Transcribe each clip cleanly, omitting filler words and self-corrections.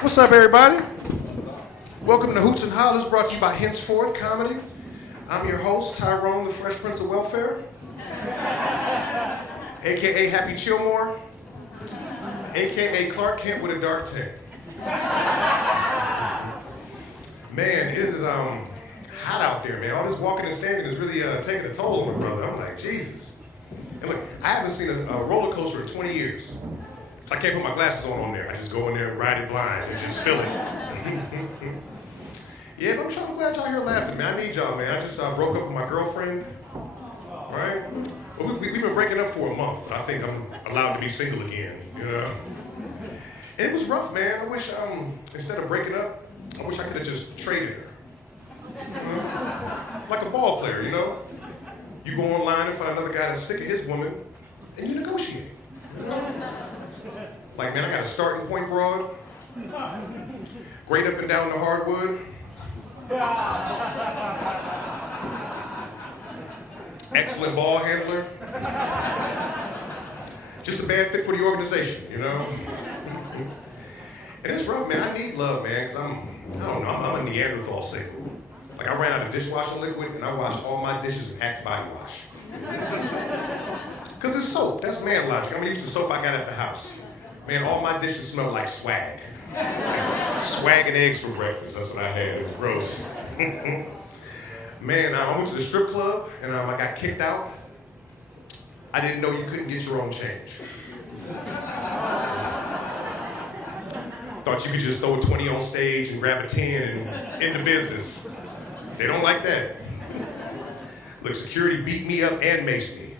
What's up, everybody? Welcome to Hoots and Hollers, brought to you by Henceforth Comedy. I'm your host, Tyrone, the Fresh Prince of Welfare, a.k.a. Happy Chillmore, a.k.a. Clark Kent with a dark tan. Man, it is hot out there, man. All this walking and standing is really taking a toll on me, brother. I'm like, Jesus. And look, I haven't seen a roller coaster in 20 years. I can't put my glasses on there. I just go in there and ride it blind and just feel it. Yeah, but I'm glad y'all here laughing, man. I need y'all, man. I just broke up with my girlfriend, right? Well, we've been breaking up for a month. I think I'm allowed to be single again, you know? And it was rough, man. I wish, instead of breaking up, I wish I could have just traded her. You know? Like a ball player, you know? You go online and find another guy that's sick of his woman, and you negotiate, you know? Like, man, I got a starting point broad, great up and down the hardwood, excellent ball handler, just a bad fit for the organization, you know? And it's rough, man. I need love, man, because I'm a Neanderthal single. Like, I ran out of dishwashing liquid, and I washed all my dishes in Axe body wash. Because it's soap. That's man logic. I'm going to use the soap I got at the house. Man, all my dishes smell like swag. Like swag and eggs for breakfast. That's what I had. It was gross. Man, I went to the strip club, and I got kicked out. I didn't know you couldn't get your own change. Thought you could just throw a 20 on stage and grab a 10 and end the business. They don't like that. Look, security beat me up and maced me.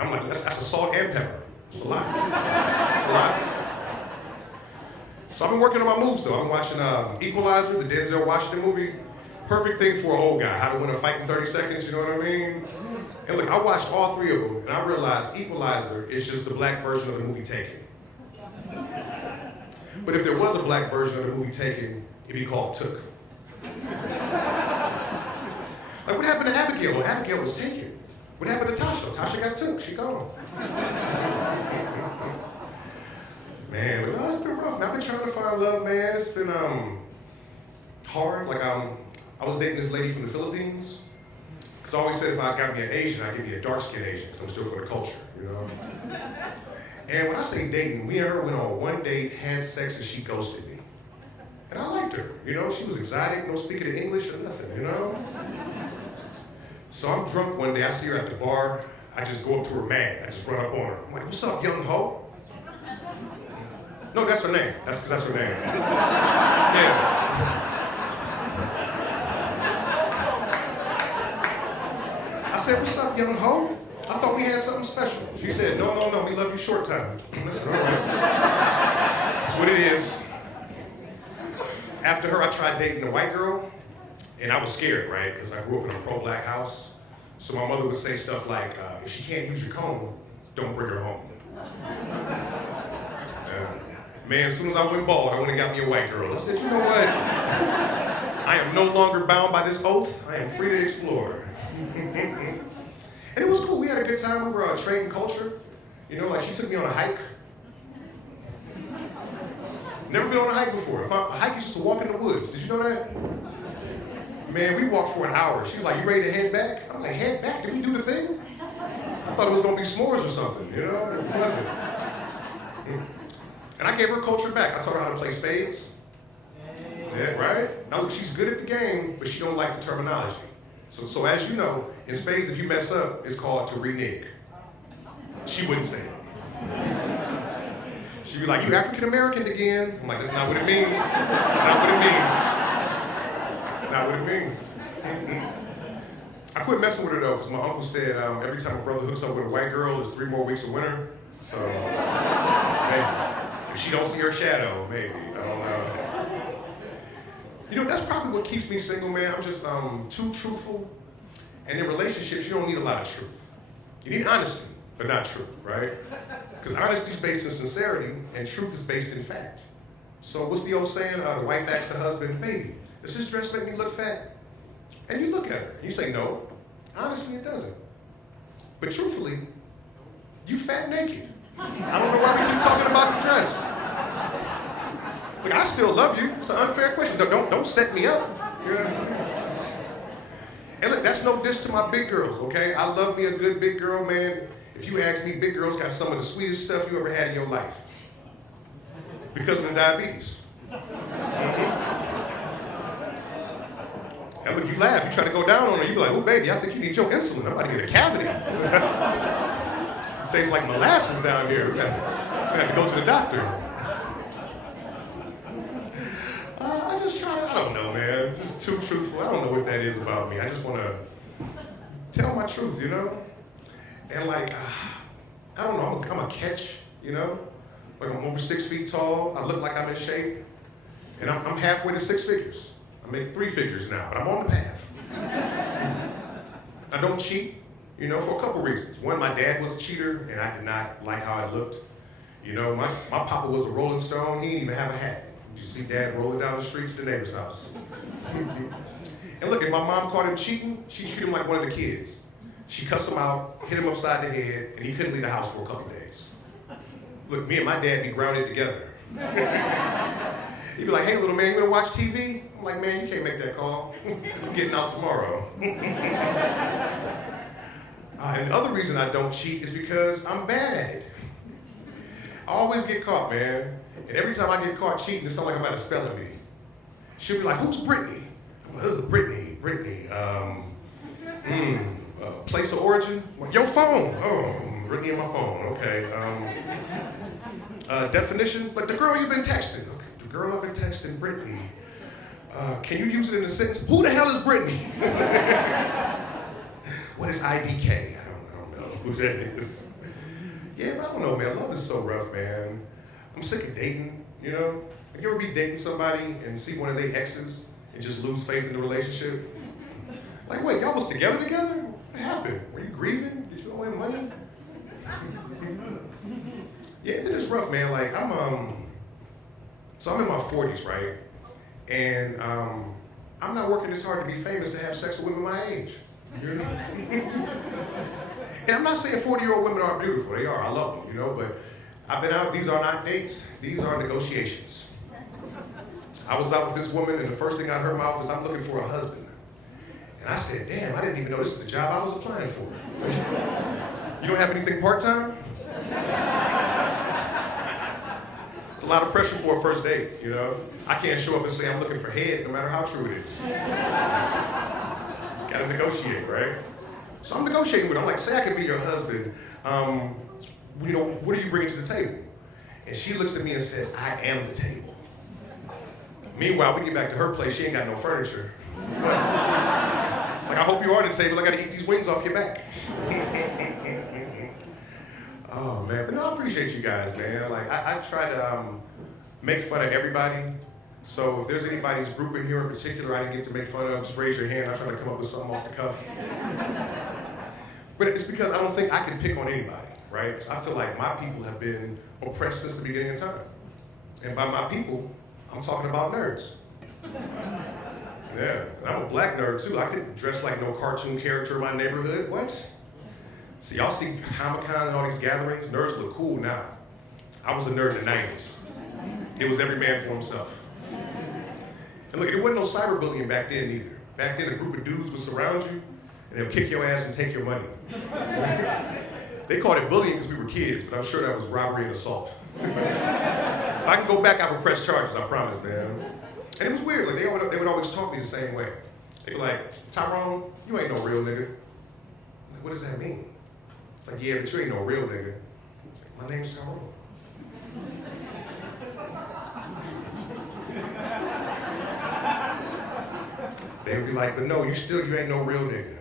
I'm like, that's assault and pepper. It's a lot. It's a lot. So I've been working on my moves, though. I'm watching Equalizer, the Denzel Washington movie. Perfect thing for an old guy. How to win a fight in 30 seconds, you know what I mean? And look, I watched all three of them, and I realized Equalizer is just the black version of the movie Taken. But if there was a black version of the movie Taken, it'd be called Took. Like, what happened to Abigail? Well, Abigail was taken. What happened to Tasha? Tasha got took. She gone. Man, but no, it's been rough. I've been trying to find love, man. It's been hard. Like, I was dating this lady from the Philippines. Because I always said if I got me an Asian, I'd give me a dark-skinned Asian, because I'm still for the culture, you know? And when I say dating, me and her went on one date, had sex, and she ghosted me. And I liked her, you know? She was exotic, no speaking of English or nothing, you know? So I'm drunk one day, I see her at the bar, I just go up to her mad, I just run up on her. I'm like, what's up, young hoe? No, that's her name. That's her name. Yeah. I said, what's up, young hoe? I thought we had something special. She said, no, we love you short time. I said, all right. That's what it is. After her, I tried dating a white girl, and I was scared, right? Because I grew up in a pro-black house. So my mother would say stuff like, if she can't use your comb, don't bring her home. Man, as soon as I went bald, I went and got me a white girl. I said, you know what? I am no longer bound by this oath. I am free to explore. And it was cool. We had a good time. We were trading culture. You know, like she took me on a hike. Never been on a hike before. A hike is just a walk in the woods. Did you know that? Man, we walked for an hour. She was like, you ready to head back? I'm like, head back? Did we do the thing? I thought it was going to be s'mores or something, you know? It wasn't. And I gave her culture back. I taught her how to play spades. Yeah, right? Now look, she's good at the game, but she don't like the terminology. So as you know, in spades, if you mess up, it's called to renege. She wouldn't say it. She'd be like, you African American again? I'm like, that's not what it means. That's not what it means. That's not what it means. I quit messing with her though, because my uncle said every time a brother hooks up with a white girl, there's 3 more weeks of winter. So, maybe. If she don't see her shadow, maybe. I don't know. You know, that's probably what keeps me single, man. I'm just too truthful. And in relationships, you don't need a lot of truth. You need honesty, but not truth, right? Because honesty is based in sincerity, and truth is based in fact. So what's the old saying? The wife asks the husband, baby, does this dress make me look fat? And you look at her, and you say, no. Honestly, it doesn't. But truthfully, you fat naked. I don't know why we keep talking about the dress. Like, I still love you. It's an unfair question. Don't set me up. You know? And look, that's no diss to my big girls, okay? I love me a good big girl, man. If you ask me, big girls got some of the sweetest stuff you ever had in your life. Because of the diabetes. And look, you laugh, you try to go down on her, you be like, oh baby, I think you need your insulin. I'm about to get a cavity. It tastes like molasses down here. We're gonna have to go to the doctor. I just try, I don't know, man. Just too truthful. I don't know what that is about me. I just want to tell my truth, you know? And like, I don't know, I'm a catch, you know? Like I'm over 6 feet tall, I look like I'm in shape, and I'm halfway to 6 figures. I make 3 figures now, but I'm on the path. I don't cheat, you know, for a couple reasons. One, my dad was a cheater, and I did not like how I looked. You know, my papa was a Rolling Stone, he didn't even have a hat. You see dad rolling down the street to the neighbor's house. And look, if my mom caught him cheating, she'd treat him like one of the kids. She cussed him out, hit him upside the head, and he couldn't leave the house for a couple days. Look, me and my dad be grounded together. He'd be like, hey, little man, you gonna watch TV? I'm like, man, you can't make that call. I'm getting out tomorrow. And the other reason I don't cheat is because I'm bad at it. I always get caught, man. And every time I get caught cheating, it sounds like I'm at a spelling bee. She'll be like, who's Brittany? I'm like, Brittany. Place of origin? I'm like, your phone. Oh, Brittany in my phone, okay. Definition? Like, the girl you've been texting. Okay, the girl I've been texting, Brittany. Can you use it in a sentence? Who the hell is Brittany? What is IDK? I don't know who that is. Yeah, but I don't know, man. Love is so rough, man. I'm sick of dating, you know? Like, you ever be dating somebody and see one of their exes and just lose faith in the relationship? Like, wait, y'all was together? What happened? Were you grieving? Did you owe him money? Yeah, it is rough, man. Like, I'm in my 40s, right? And I'm not working this hard to be famous to have sex with women my age. You know? And I'm not saying 40-year-old women aren't beautiful. They are. I love them, you know? But I've been out. These are not dates. These are negotiations. I was out with this woman, and the first thing I heard my mouth was, I'm looking for a husband. And I said, damn, I didn't even know this is the job I was applying for. You don't have anything part-time? It's a lot of pressure for a first date, you know? I can't show up and say I'm looking for head, no matter how true it is. Gotta negotiate, right? So I'm negotiating with her. I'm like, say I could be your husband. You know, what are you bringing to the table? And she looks at me and says, I am the table. Meanwhile, we get back to her place, she ain't got no furniture. It's like, I hope you are the table, I gotta eat these wings off your back. Oh man, but no, I appreciate you guys, man. Like, I try to make fun of everybody. So if there's anybody's group in here in particular I didn't get to make fun of, just raise your hand. I try to come up with something off the cuff. But it's because I don't think I can pick on anybody, right? Because I feel like my people have been oppressed since the beginning of time. And by my people, I'm talking about nerds. Yeah, and I'm a black nerd too. I could dress like no cartoon character in my neighborhood. What? See, y'all see Comic-Con and all these gatherings? Nerds look cool now. I was a nerd in the 90s. It was every man for himself. And look, there wasn't no cyberbullying back then either. Back then, a group of dudes would surround you, and they'll kick your ass and take your money. They called it bullying because we were kids, but I'm sure that was robbery and assault. If I can go back, I would press charges, I promise, man. And it was weird, like they would always talk to me the same way. They'd be like, Tyrone, you ain't no real nigga. I'm like, what does that mean? It's like, yeah, but you ain't no real nigga. Like, my name's Tyrone. They would be like, but no, you ain't no real nigga.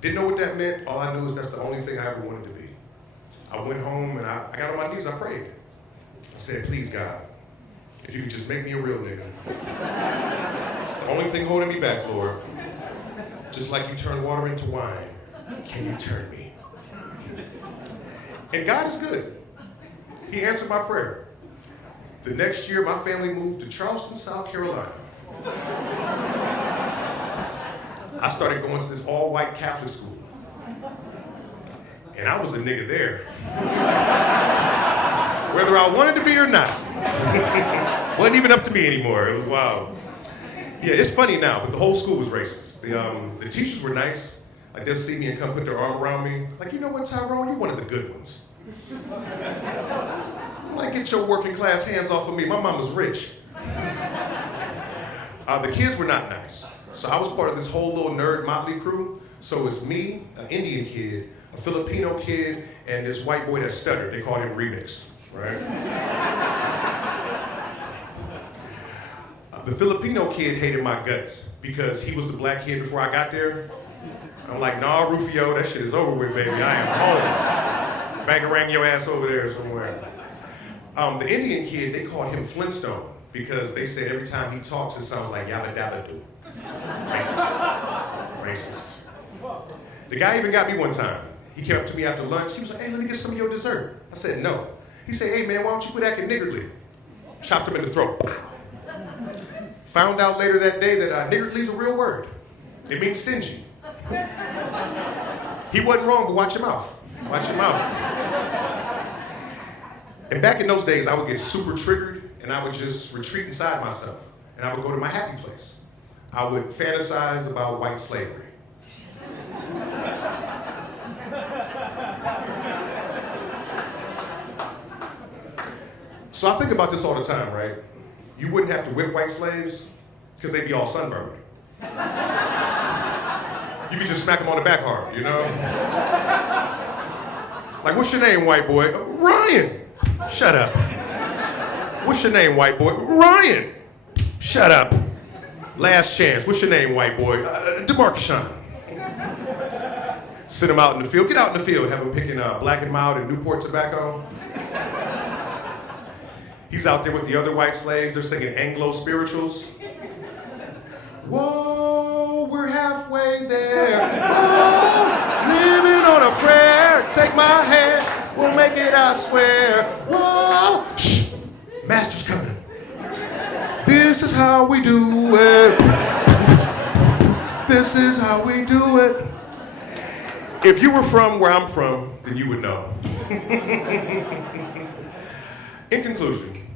Didn't know what that meant. All I knew is that's the only thing I ever wanted to be. I went home and I got on my knees, I prayed. I said, please God, if you could just make me a real nigga. It's the only thing holding me back, Lord. Just like you turn water into wine, can you turn me? And God is good. He answered my prayer. The next year, my family moved to Charleston, South Carolina. I started going to this all-white Catholic school. And I was a nigga there. Whether I wanted to be or not. Wasn't even up to me anymore. It was wild. Yeah, it's funny now, but the whole school was racist. The teachers were nice. Like, they'll see me and come put their arm around me. Like, you know what, Tyrone? You're one of the good ones. I'm like, get your working class hands off of me. My mom was rich. The kids were not nice. So I was part of this whole little nerd motley crew. So it's me, an Indian kid, a Filipino kid, and this white boy that stuttered. They called him Remix, right? The Filipino kid hated my guts because he was the black kid before I got there. I'm like, nah, Rufio, that shit is over with, baby. I am home. Bangarang your ass over there somewhere. The Indian kid, they called him Flintstone because they said every time he talks, it sounds like yabba dabba doo. Racist. Racist. The guy even got me one time. He came up to me after lunch. He was like, hey, let me get some of your dessert. I said, no. He said, hey, man, why don't you quit acting niggardly? Chopped him in the throat. Found out later that day that niggardly is a real word. It means stingy. He wasn't wrong, but watch your mouth. Watch your mouth. And back in those days, I would get super triggered, and I would just retreat inside myself. And I would go to my happy place. I would fantasize about white slavery. So I think about this all the time, right? You wouldn't have to whip white slaves because they'd be all sunburned. You could just smack them on the back hard, you know? Like, what's your name, white boy? Ryan. Shut up. What's your name, white boy? Ryan. Shut up. Last chance. What's your name, white boy? DeMarcushan. Sit him out in the field. Get out in the field. Have him picking Black and Mild and Newport tobacco. He's out there with the other white slaves. They're singing Anglo spirituals. Whoa, we're halfway there. Whoa, living on a prayer. Take my hand, we'll make it, I swear. Whoa, shh, master's coming. This is how we do it. This is how we do it. If you were from where I'm from, then you would know. In conclusion,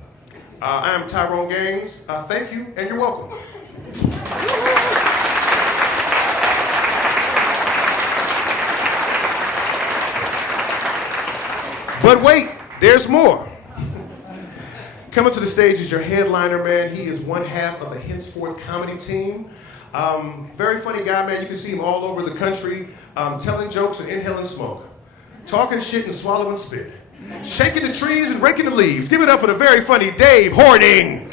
I am Tyrone Gaines. Thank you, and you're welcome. But wait, there's more. Coming to the stage is your headliner, man. He is one half of the Henceforth comedy team. Very funny guy, man. You can see him all over the country, telling jokes and inhaling smoke, talking shit and swallowing spit, shaking the trees and raking the leaves. Give it up for the very funny Dave Hording.